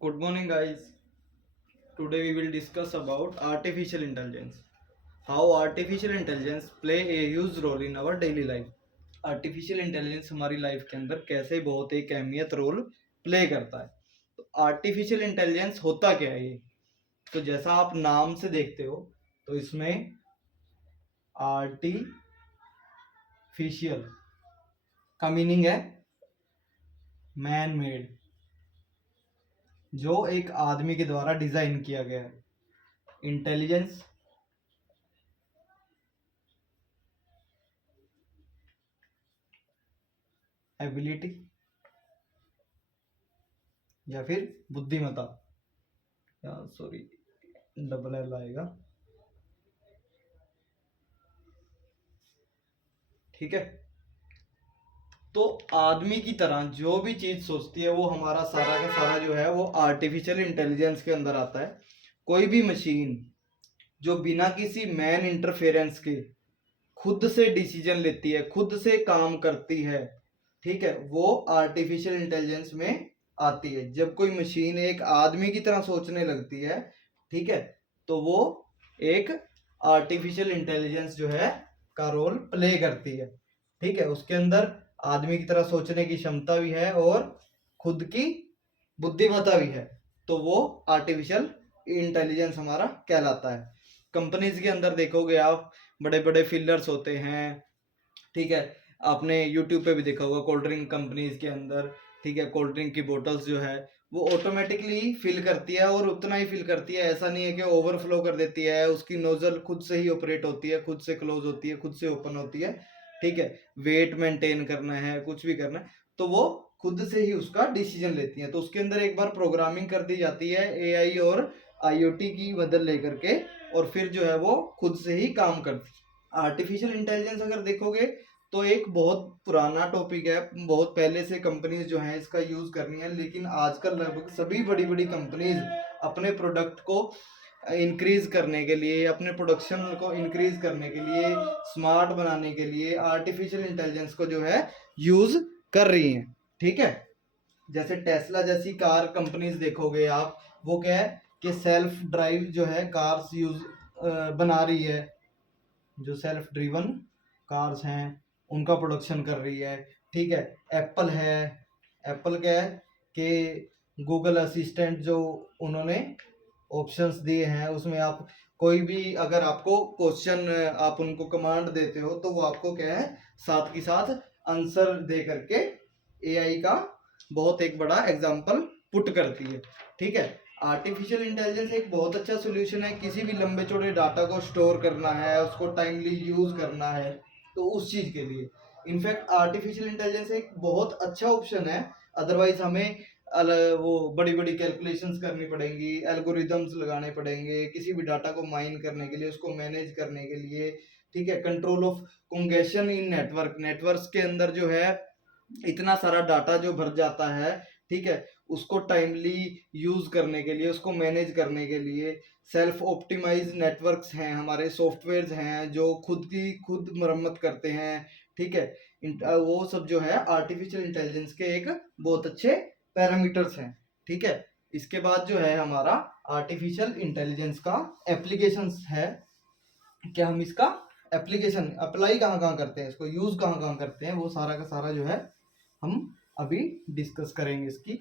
Good morning, guys. Today we will discuss about artificial intelligence. How artificial intelligence play a huge role in our daily life. Artificial intelligence हमारी life के अंदर कैसे बहुत एक अहमियत role play करता है। तो आर्टिफिशियल इंटेलिजेंस होता क्या है ये? तो जैसा आप नाम से देखते हो, तो इसमें आर्टिफिशियल का मीनिंग है मैन मेड, जो एक आदमी के द्वारा डिजाइन किया गया है। इंटेलिजेंस एबिलिटी या फिर बुद्धिमत्ता, या सॉरी डबल एल आएगा, ठीक है। तो आदमी की तरह जो भी चीज सोचती है वो हमारा सारा का सारा जो है वो आर्टिफिशियल इंटेलिजेंस के अंदर आता है। कोई भी मशीन जो बिना किसी मैन इंटरफेरेंस के खुद से डिसीजन लेती है, खुद से काम करती है, ठीक है, वो आर्टिफिशियल इंटेलिजेंस में आती है। जब कोई मशीन एक आदमी की तरह सोचने लगती है, ठीक है, तो वो एक आर्टिफिशियल इंटेलिजेंस जो है का रोल प्ले करती है, ठीक है। उसके अंदर आदमी की तरह सोचने की क्षमता भी है और खुद की बुद्धिमत्ता भी है, तो वो आर्टिफिशियल इंटेलिजेंस हमारा कहलाता है। कंपनीज के अंदर देखोगे आप, बड़े बड़े फिलर्स होते हैं, ठीक है। आपने यूट्यूब पे भी देखा होगा कोल्ड ड्रिंक कंपनीज के अंदर, ठीक है, कोल्ड ड्रिंक की बोटल्स जो है वो ऑटोमेटिकली फिल करती है और उतना ही फिल करती है। ऐसा नहीं है कि ओवरफ्लो कर देती है। उसकी नोजल खुद से ही ऑपरेट होती है, खुद से क्लोज होती है, खुद से ओपन होती है, ठीक है। वेट मेंटेन करना है, कुछ भी करना है, तो वो खुद से ही उसका डिसीजन लेती है। तो उसके अंदर एक बार प्रोग्रामिंग कर दी जाती है एआई और आईओटी की मदद लेकर के, और फिर जो है वो खुद से ही काम करती है। आर्टिफिशियल इंटेलिजेंस अगर देखोगे तो एक बहुत पुराना टॉपिक है, बहुत पहले से कंपनीज जो हैं इसका यूज कर रही हैं, लेकिन आजकल लगभग सभी बड़ी बड़ी कंपनीज अपने प्रोडक्ट को इंक्रीज करने के लिए, अपने प्रोडक्शन को इंक्रीज करने के लिए, स्मार्ट बनाने के लिए आर्टिफिशियल इंटेलिजेंस को जो है यूज कर रही हैं, ठीक है। जैसे टेस्ला जैसी कार कंपनीज देखोगे आप, वो क्या है कि सेल्फ ड्राइव जो है कार्स यूज बना रही है। जो सेल्फ ड्रिवन कार्स हैं उनका प्रोडक्शन कर रही है, ठीक है। एप्पल है, एप्पल क्या है कि गूगल असिस्टेंट जो उन्होंने ऑप्शंस दिए हैं उसमें आप कोई भी अगर आपको क्वेश्चन आप उनको कमांड देते हो तो वो आपको क्या है साथ के साथ आंसर दे करके एआई का बहुत एक बड़ा एग्जांपल पुट करती है, ठीक है। आर्टिफिशियल इंटेलिजेंस एक बहुत अच्छा सोल्यूशन है। किसी भी लंबे चौड़े डाटा को स्टोर करना है, उसको टाइमली यूज करना है, तो उस चीज के लिए इनफैक्ट आर्टिफिशियल इंटेलिजेंस एक बहुत अच्छा ऑप्शन है। अदरवाइज हमें वो बड़ी बड़ी कैलकुलेशंस करनी पड़ेंगी, एल्गोरिदम्स लगाने पड़ेंगे किसी भी डाटा को माइन करने के लिए, उसको मैनेज करने के लिए, ठीक है। Control of congestion in network, networks के अंदर जो है इतना सारा डाटा जो भर जाता है, ठीक है, उसको टाइमली यूज करने के लिए, उसको मैनेज करने के लिए सेल्फ ऑप्टिमाइज नेटवर्क्स हैं, हमारे सॉफ्टवेयर्स हैं जो खुद की खुद मरम्मत करते हैं, ठीक है। वो सब जो है आर्टिफिशियल इंटेलिजेंस के एक बहुत अच्छे पैरामीटर्स हैं, ठीक है। इसके बाद जो है हमारा आर्टिफिशियल इंटेलिजेंस का एप्लीकेशंस है। क्या हम इसका एप्लीकेशन अप्लाई कहाँ कहाँ करते हैं, इसको यूज कहाँ कहाँ करते हैं, वो सारा का सारा जो है हम अभी डिस्कस करेंगे इसकी।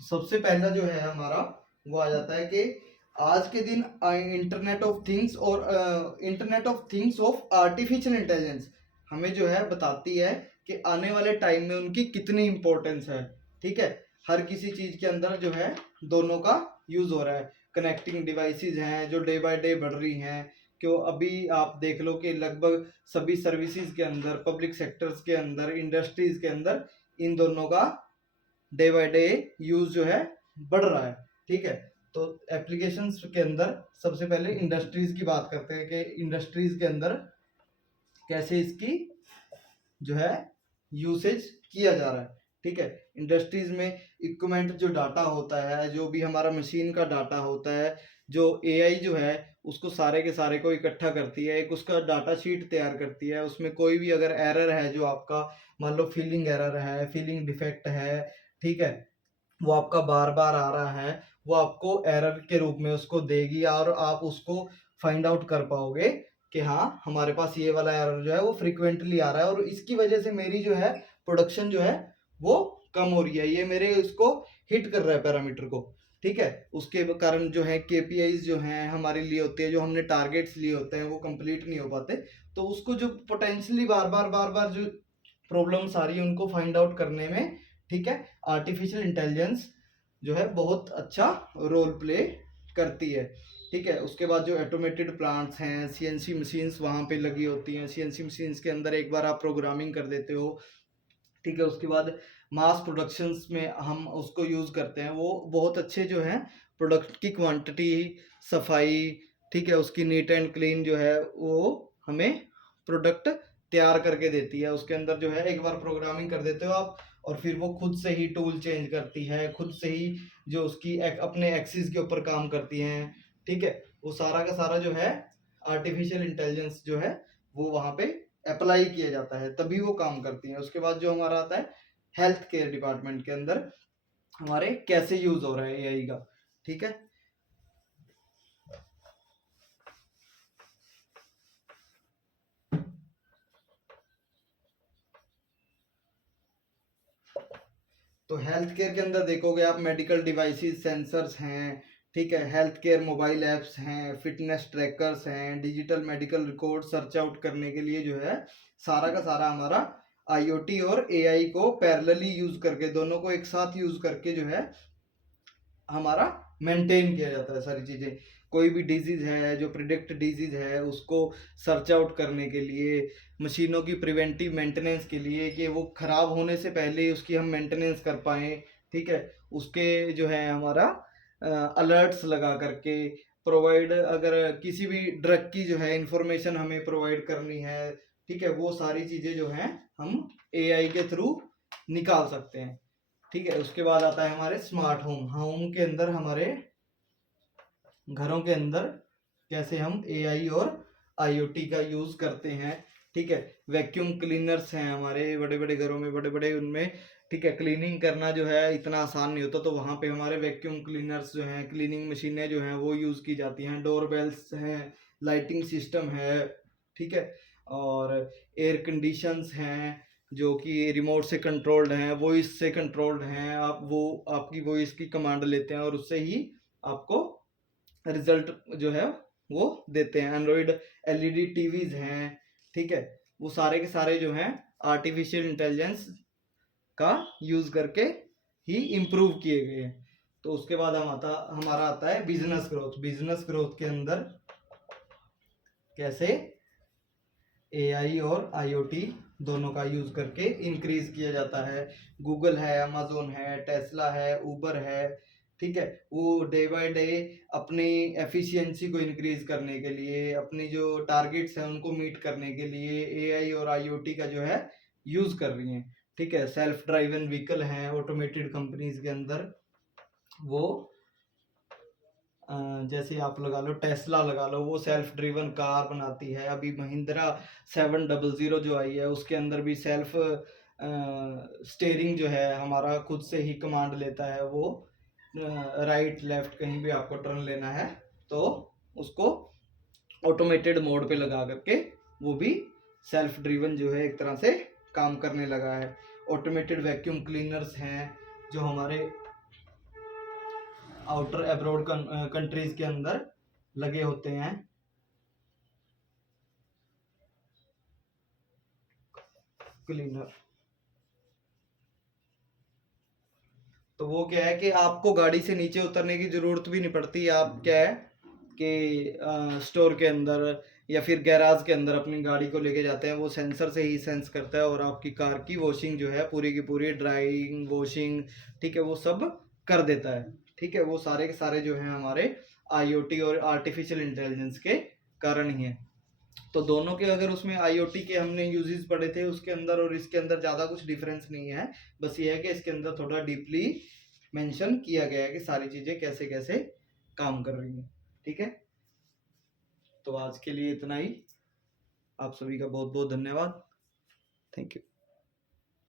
तो सबसे पहला जो है हमारा वो आ जाता है कि आज के दिन इंटरनेट ऑफ थिंग्स और internet of things of artificial intelligence हमें जो है बताती है कि आने वाले टाइम में उनकी कितनी इंपॉर्टेंस है, ठीक है। हर किसी चीज के अंदर जो है दोनों का यूज हो रहा है। कनेक्टिंग डिवाइसेस हैं जो डे बाय डे बढ़ रही हैं। क्यों अभी आप देख लो कि लगभग सभी सर्विसेज के अंदर, पब्लिक सेक्टर्स के अंदर, इंडस्ट्रीज के अंदर इन दोनों का डे बाय डे यूज जो है बढ़ रहा है, ठीक है। तो एप्लीकेशंस के अंदर सबसे पहले इंडस्ट्रीज की बात करते हैं कि इंडस्ट्रीज के अंदर कैसे इसकी जो है यूसेज किया जा रहा है, ठीक है। इंडस्ट्रीज में इक्विपमेंट जो डाटा होता है, जो भी हमारा मशीन का डाटा होता है, जो एआई जो है उसको सारे के सारे को इकट्ठा करती है, एक उसका डाटा शीट तैयार करती है। उसमें कोई भी अगर एरर है जो आपका, मान लो फीलिंग एरर है, फीलिंग डिफेक्ट है, ठीक है, वो आपका बार बार आ रहा है, वो आपको एरर के रूप में उसको देगी और आप उसको फाइंड आउट कर पाओगे कि हाँ हमारे पास ये वाला एरर जो है वो फ्रिक्वेंटली आ रहा है और इसकी वजह से मेरी जो है प्रोडक्शन जो है वो कम हो रही है, ये मेरे इसको हिट कर रहा है पैरामीटर को, ठीक है। उसके कारण जो है केपीआईज जो हैं हमारे लिए होते हैं, जो हमने टारगेट्स लिए होते हैं वो कंप्लीट नहीं हो पाते। तो उसको जो पोटेंशियली बार बार जो प्रॉब्लम्स आ रही है उनको फाइंड आउट करने में, ठीक है, आर्टिफिशियल इंटेलिजेंस जो है बहुत अच्छा रोल प्ले करती है, ठीक है। उसके बाद जो ऑटोमेटेड प्लांट्स हैं, सीएनसी मशीन्स वहाँ पे लगी होती हैं, सीएनसी मशीन्स के अंदर एक बार आप प्रोग्रामिंग कर देते हो, ठीक है। उसके बाद मास प्रोडक्शंस में हम उसको यूज़ करते हैं, वो बहुत अच्छे जो है प्रोडक्ट की क्वांटिटी, सफाई, ठीक है, उसकी नीट एंड क्लीन जो है वो हमें प्रोडक्ट तैयार करके देती है। उसके अंदर जो है एक बार प्रोग्रामिंग कर देते हो आप और फिर वो खुद से ही टूल चेंज करती है, खुद से ही जो उसकी अपने एक्सिस के ऊपर काम करती हैं, ठीक है। वो सारा का सारा जो है आर्टिफिशियल इंटेलिजेंस जो है वो वहाँ पे अप्लाई किया जाता है, तभी वो काम करती है। उसके बाद जो हमारा आता है हेल्थ केयर डिपार्टमेंट के अंदर हमारे कैसे यूज हो रहा है एआई का, ठीक है। तो हेल्थ केयर के अंदर देखोगे आप मेडिकल डिवाइसेस, सेंसर्स हैं, ठीक है, हेल्थ केयर मोबाइल ऐप्स हैं, फिटनेस ट्रैकर्स हैं, digital medical record search out करने के लिए जो है सारा का सारा हमारा आईओटी और एआई को पैरेलली यूज करके, दोनों को एक साथ यूज करके जो है हमारा मेंटेन किया जाता है सारी चीजें। कोई भी डिजीज है जो प्रिडिक्ट डिजीज है उसको सर्च आउट करने के लिए, मशीनों की प्रिवेंटिव मेंटेनेंस के लिए कि वो खराब होने से पहले ही उसकी हम मेंटेनेंस कर पाए, ठीक है। उसके जो है हमारा अलर्ट्स लगा करके प्रोवाइड, अगर किसी भी ड्रग की जो है इंफॉर्मेशन हमें प्रोवाइड करनी है, ठीक है, वो सारी चीजें जो हैं हम एआई के थ्रू निकाल सकते हैं, ठीक है। उसके बाद आता है हमारे स्मार्ट होम। होम के अंदर हमारे घरों के अंदर कैसे हम एआई और आईओटी का यूज करते हैं, ठीक है। वैक्यूम क्लीनर्स हैं हमारे बड़े बड़े घरों में, बड़े बड़े उनमें, ठीक है, क्लीनिंग करना जो है इतना आसान नहीं होता, तो वहाँ पे हमारे वैक्यूम क्लीनर्स जो हैं, क्लीनिंग मशीनें जो हैं वो यूज़ की जाती हैं, डोर बेल्स हैं, लाइटिंग सिस्टम है, ठीक है, और एयर कंडीशंस हैं जो कि रिमोट से कंट्रोल्ड हैं, वॉइस से कंट्रोल्ड हैं, आप वो आपकी वॉइस की कमांड लेते हैं और उससे ही आपको रिजल्ट जो है वो देते हैं। एंड्रॉइड एलईडी टीवीज हैं, ठीक है, वो सारे के सारे जो हैं आर्टिफिशियल इंटेलिजेंस का यूज करके ही इम्प्रूव किए गए हैं। तो उसके बाद हमारा आता है बिजनेस ग्रोथ। बिजनेस ग्रोथ के अंदर कैसे एआई और आईओटी दोनों का यूज करके इंक्रीज किया जाता है। गूगल है, अमेजोन है, टेस्ला है, उबर है, ठीक है, वो डे बाय डे अपनी एफिशिएंसी को इंक्रीज करने के लिए, अपनी जो टारगेट्स हैं उनको मीट करने के लिए एआई और आईओटी का जो है यूज कर रही हैं, ठीक है। सेल्फ ड्राइवन व्हीकल हैं ऑटोमेटेड कंपनीज के अंदर, वो जैसे आप लगा लो टेस्ला लगा लो, वो सेल्फ ड्रिवन कार बनाती है। अभी महिंद्रा 700 जो आई है उसके अंदर भी सेल्फ स्टेयरिंग जो है हमारा खुद से ही कमांड लेता है, वो राइट लेफ्ट कहीं भी आपको टर्न लेना है तो उसको ऑटोमेटेड मोड पे लगा करके वो भी सेल्फ ड्रिवन जो है एक तरह से काम करने लगा है। ऑटोमेटेड वैक्यूम क्लीनर्स हैं जो हमारे आउटर अब्रॉड कंट्रीज के अंदर लगे होते हैं, क्लीनर। तो वो क्या है कि आपको गाड़ी से नीचे उतरने की जरूरत भी नहीं पड़ती, आप क्या है कि स्टोर के अंदर या फिर गैराज के अंदर अपनी गाड़ी को लेके जाते हैं, वो सेंसर से ही सेंस करता है और आपकी कार की वॉशिंग जो है पूरी की पूरी ड्राइंग वॉशिंग, ठीक है, वो सब कर देता है, ठीक है। वो सारे के सारे जो हैं हमारे आईओटी और आर्टिफिशियल इंटेलिजेंस के कारण ही है। तो दोनों के अगर उसमें आईओटी के हमने यूजेस पढ़े थे उसके अंदर और इसके अंदर ज़्यादा कुछ डिफरेंस नहीं है, बस ये है कि इसके अंदर थोड़ा डीपली मेंशन किया गया है कि सारी चीज़ें कैसे कैसे काम कर रही हैं, ठीक है। तो आज के लिए इतना ही। आप सभी का बहुत बहुत धन्यवाद। Thank you.